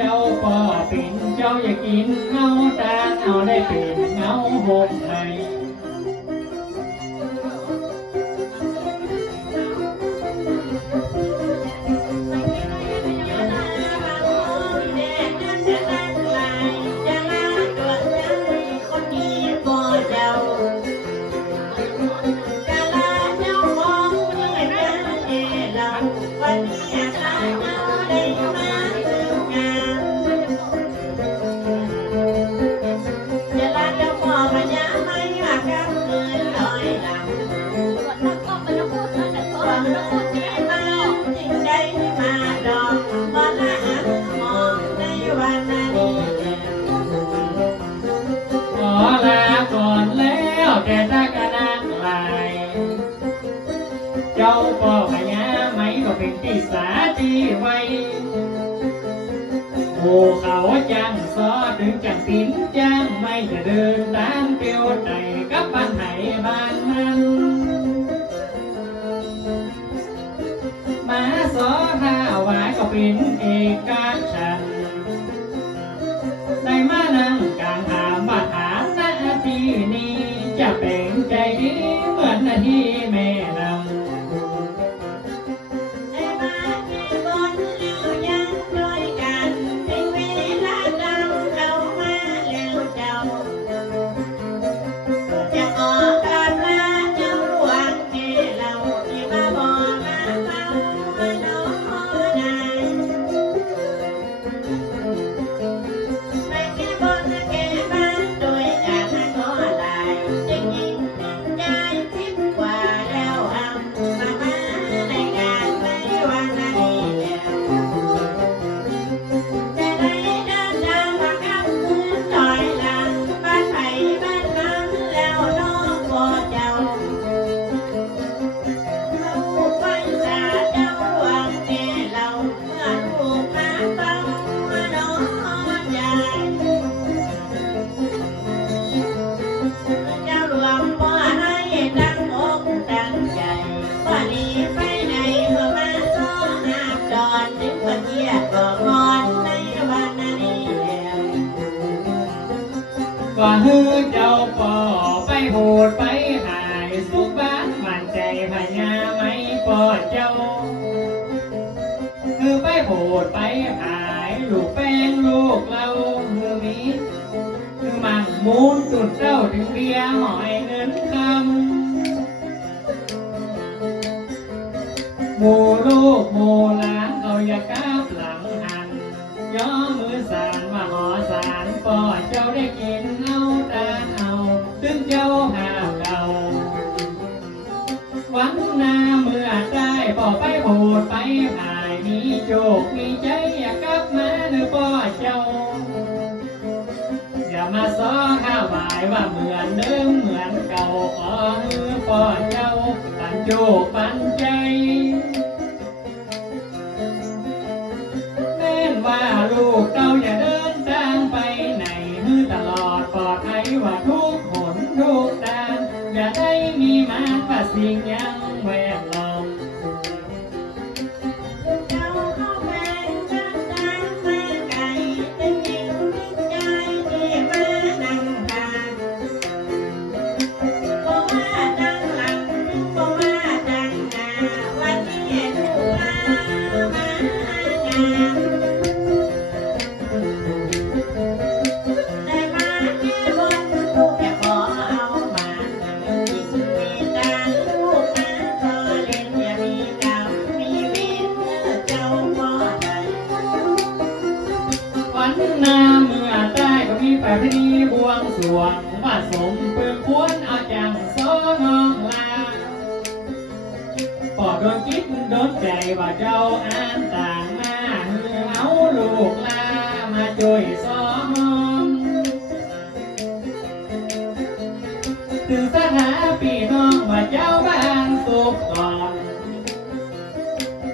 เจ้าป่อเป็นเจ้าอย่ากินเงาตาเอาได้เป็นเงาหกในเจ้าป่อพญาไหมก็เป็นที่สาที่ไว้โอ้เขาจังซอถึงจังปิ้นจังไม่จะเดินตามเตียวใจกับบ้านไหนบ้านมันมาสอท่าวายก็เป็นเอกฉันได้มานั่งกลางถามว่าถามหน้าที่นี้จะเป็นใจดีเหมือนหน้าที่แม่นำว่าฮือเจ้าป่อไปโหดไปหายสุขบ้านมันใจพญาไม่ป่อเจ้าคือไปโหดไปหายลูกแป้งลูกเราคือมีคือมั่งมูลสุดเจ้าถึงเบียหอยเงินคำหมู่ลูกหมู่หลานเอาอย่ากล้าหลังหันย่อมือสานมาหอสารป่อเจ้าได้กินเอาตาเอาถึงเจ้าหาเก่าวันหน้าเมื่อได้ป่อไปโหดไปหายมีโจกมีใจอยากกลับมาหรือป่อเจ้าอย่ามาซ้อข้าวหมายว่าเหมือนเดิมเหมือนเก่าขอฮือป่อเจ้าปันโจกปันใจว่าลูกเต้าอย่าเดินทางไปไหนมือตลอดปลอดภัยว่าทุกหนทุกด้านอย่าได้มีมาว่าสิ่งยังแวดล้อมพิธีบวงสรวงว่าสมเพื่อควรเอาจังโซน้องลาปอดโดนคิดโดนใจว่าเจ้าอ่านต่างมาเอาลูกลามาช่วยซ้อมถึงสถาพี่น้องว่าเจ้าบ้านสุขก่อน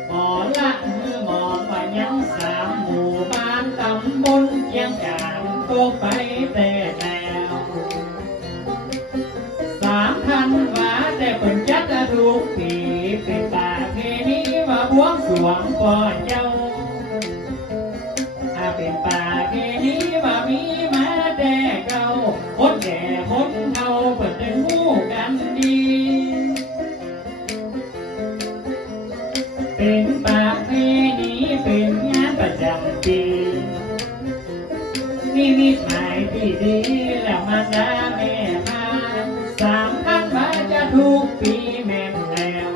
หมอละมือหมอนว่ายังสามหมู่บ้านตำบลเชียงกานตกไปแต่แล้ว3,000 บาทแต่เป็นจัดทุกปีเป็นป่าเพนี้ว่าบวงสรวงป่อเจ้าหาก เป็นป่าแค่นี้ว่ามีมาแต่เก่าคนแก่คนเฒ่าเปิดเป็นหมู่กันดีเป็นป่าแค่นี้เป็นงานประจำปีนี่มิตรหมายที่ดีแล้วมาดาแม่มา3,000 บาทจะทุกปีแม่นแล้ว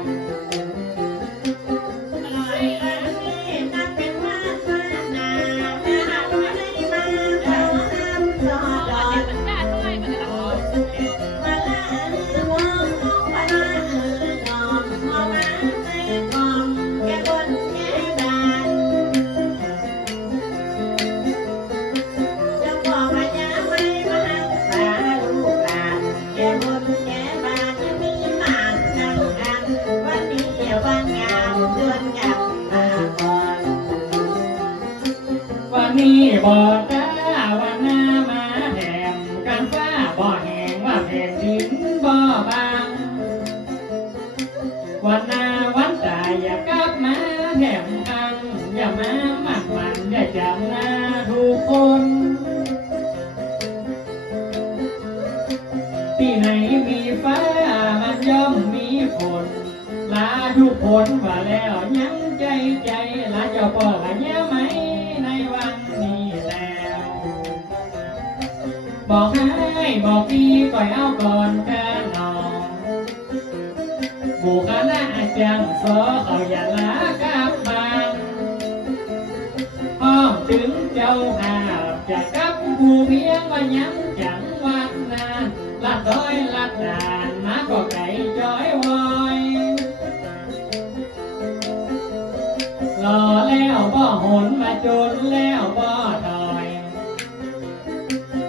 วันนี้บ่จ้าวันหน้ามาแถมกันฟ้าบ่แห้งว่าแผ่นดินบ่บางวันหน้าวันตายอย่ากลับมาแถมคังอย่ามามันอย่าจำหน้าทุกคนที่ไหนมีฟ้ามันย่อมมีฝนลาทุกคนว่าแล้วยังใจลาเจ้าพ่อว่าเนี้ยไหมในวันนี้แล้วบอกให้บอกพี่ก่อยเอาก่อนกันนองบุคลาอาจารย์สอเขาอย่าลากลับบ้านห้องถึงเจ้าหาบจะกับผู้เพียงว่ายังจังหวัดนานลัดร้อยลัดด่านมาก็ไก่จอยวอยรอแล้วบ่หนมาจนแล้วบ่ดอย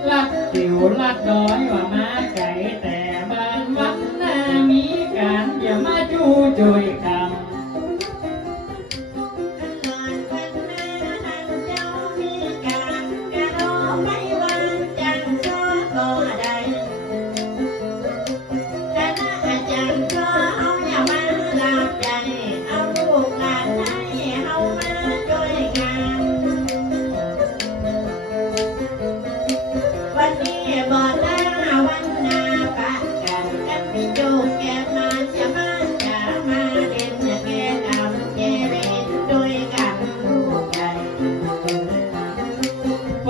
ลัดจิ๋วลัดดอยว่ามาไก่แต่บ้านวัดหน้ามีการอย่ามาจู้จุยคำ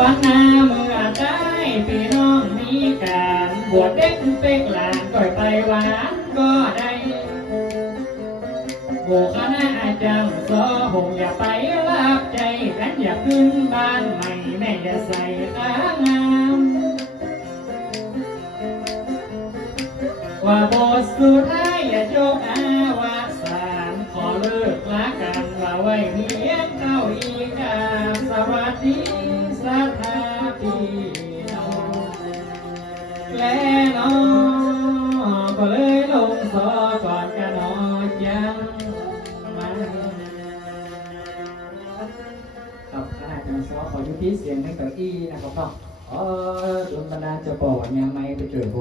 วันหน้าเมื่อได้พี่น้องมีการบวชเด็กเป็กหลานก่อยไปหวานก็ได้โบคณะอาจารย์สอหงอย่าไปรับใจกันอย่าขึ้นบ้านใหม่แม่อย่าใส่ขางามว่าบทสุดท้ายอย่าโจกอาวาสานขอเลิกละกันว่าไว้เพียงเท่าอีกาสวัสดีสัทธาพี่น้องและน้องก็เลยลงสอก่อนกันนอนยังมาครับคณะอาจารย์สอขอยุติเสียงในเก้าอี้นะครับเนาะโดนบันดาลจะบอกยังไม่ไปเจอโพ